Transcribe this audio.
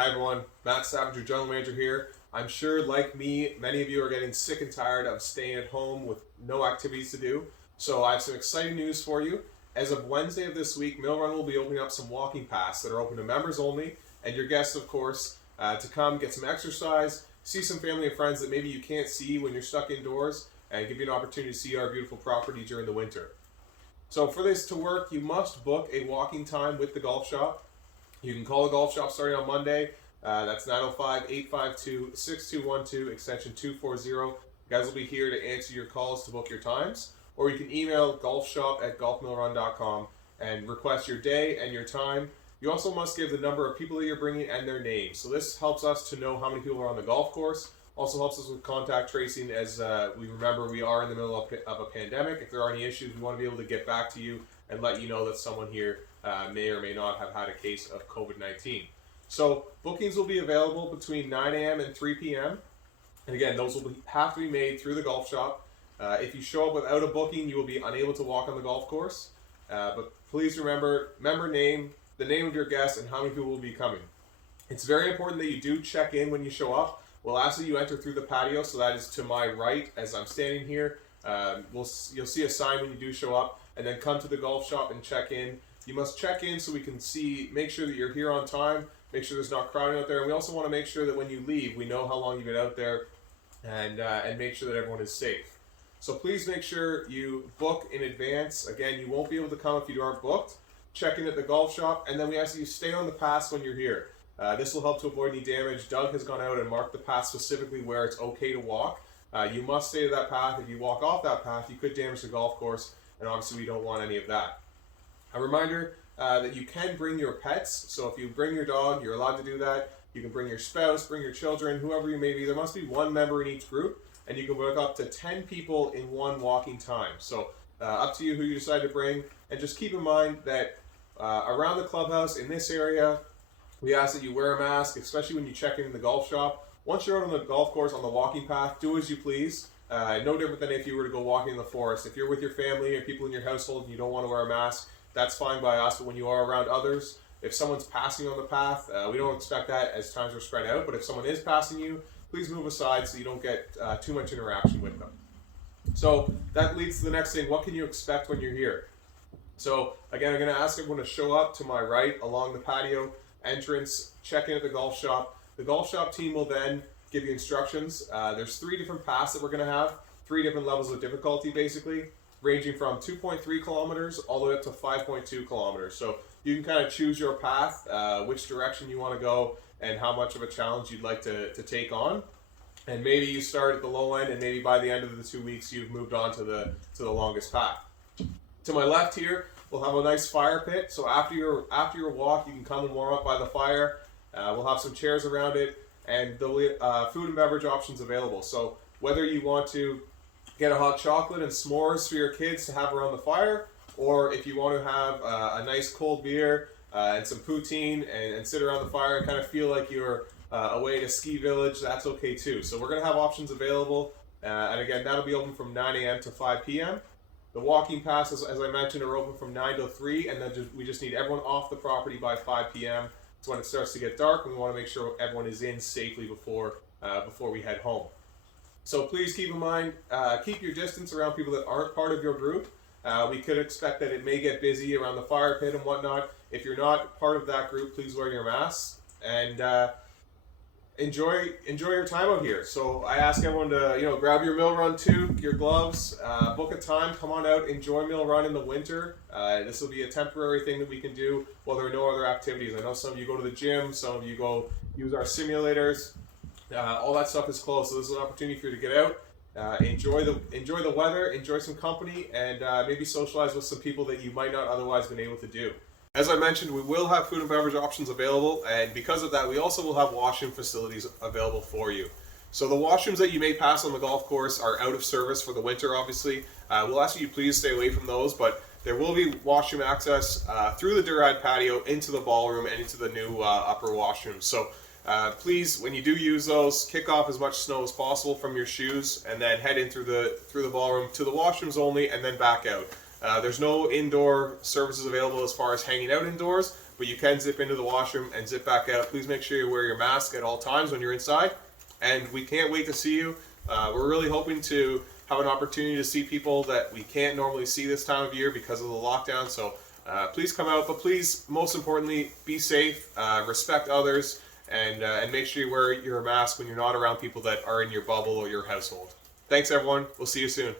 Hi everyone, Matt Savage, your General Manager here. I'm sure, like me, many of you are getting sick and tired of staying at home with no activities to do. So I have some exciting news for you. As of Wednesday of this week, Mill Run will be opening up some walking paths that are open to members only, and your guests, of course, to come get some exercise, see some family and friends that maybe you can't see when you're stuck indoors, and give you an opportunity to see our beautiful property during the winter. So for this to work, you must book a walking time with the golf shop. You can call the golf shop starting on Monday. That's 905-852-6212, extension 240. You guys will be here to answer your calls to book your times. Or you can email golfshop@golfmillrun.com and request your day and your time. You also must give the number of people that you're bringing and their names. So this helps us to know how many people are on the golf course. Also helps us with contact tracing, as we remember we are in the middle of a pandemic. If there are any issues, we want to be able to get back to you and let you know that someone here may or may not have had a case of COVID-19. So bookings will be available between 9 a.m. and 3 p.m. And again, those will have to be made through the golf shop. If you show up without a booking, you will be unable to walk on the golf course. But please remember, member name, the name of your guest, and how many people will be coming. It's very important that you do check in when you show up. We'll ask that you enter through the patio, so that is to my right as I'm standing here. You'll see a sign when you do show up, and then come to the golf shop and check in. You must check in so we can make sure that you're here on time, make sure there's not crowding out there, and we also want to make sure that when you leave, we know how long you've been out there, and make sure that everyone is safe. So please make sure you book in advance. Again, you won't be able to come if you aren't booked. Check in at the golf shop, and then we ask that you stay on the paths when you're here. This will help to avoid any damage. Doug has gone out and marked the path specifically where it's okay to walk. You must stay to that path. If you walk off that path, you could damage the golf course, and obviously we don't want any of that. A reminder that you can bring your pets. So if you bring your dog, you're allowed to do that. You can bring your spouse, bring your children, whoever you may be. There must be one member in each group, and you can book up to 10 people in one walking time. So up to you who you decide to bring. And just keep in mind that around the clubhouse in this area, we ask that you wear a mask, especially when you check in the golf shop. Once you're out on the golf course on the walking path, do as you please. No different than if you were to go walking in the forest. If you're with your family or people in your household and you don't want to wear a mask, that's fine by us. But when you are around others, if someone's passing on the path, we don't expect that as times are spread out. But if someone is passing you, please move aside so you don't get too much interaction with them. So that leads to the next thing. What can you expect when you're here? So again, I'm going to ask everyone to show up to my right along the patio entrance, check in at the golf shop. The golf shop team will then give you instructions. There's 3 different paths that we're going to have, 3 different levels of difficulty basically, ranging from 2.3 kilometers all the way up to 5.2 kilometers. So you can kind of choose your path, which direction you want to go, and how much of a challenge you'd like to take on. And maybe you start at the low end, and maybe by the end of the 2 weeks you've moved on to the longest path. To my left here, we'll have a nice fire pit. So after your walk, you can come and warm up by the fire. We'll have some chairs around it, and there'll be food and beverage options available. So whether you want to get a hot chocolate and s'mores for your kids to have around the fire, or if you want to have a nice cold beer and some poutine and sit around the fire and kind of feel like you're away at a ski village, that's okay too. So we're going to have options available, and again, that'll be open from 9 a.m. to 5 p.m. The walking paths, as I mentioned, are open from 9 to 3, and then we just need everyone off the property by 5 p.m. It's when it starts to get dark, and we want to make sure everyone is in safely before we head home. So please keep in mind, keep your distance around people that aren't part of your group. We could expect that it may get busy around the fire pit and whatnot. If you're not part of that group, please wear your masks and enjoy your time out here. So I ask everyone to grab your Mill Run tube, your gloves, book a time, come on out, enjoy Mill Run in the winter. This will be a temporary thing that we can do while there are no other activities. I know some of you go to the gym, some of you go use our simulators. All that stuff is closed, so this is an opportunity for you to get out, enjoy the weather, enjoy some company, and maybe socialize with some people that you might not otherwise been able to do. As I mentioned, we will have food and beverage options available, and because of that, we also will have washroom facilities available for you. So the washrooms that you may pass on the golf course are out of service for the winter, obviously. We'll ask you please stay away from those, but there will be washroom access through the Durad patio into the ballroom and into the new upper washroom. So please, when you do use those, kick off as much snow as possible from your shoes, and then head in through the ballroom to the washrooms only, and then back out. There's no indoor services available as far as hanging out indoors, but you can zip into the washroom and zip back out. Please make sure you wear your mask at all times when you're inside, and we can't wait to see you. We're really hoping to have an opportunity to see people that we can't normally see this time of year because of the lockdown, so please come out, but please, most importantly, be safe, respect others, and make sure you wear your mask when you're not around people that are in your bubble or your household. Thanks everyone, we'll see you soon.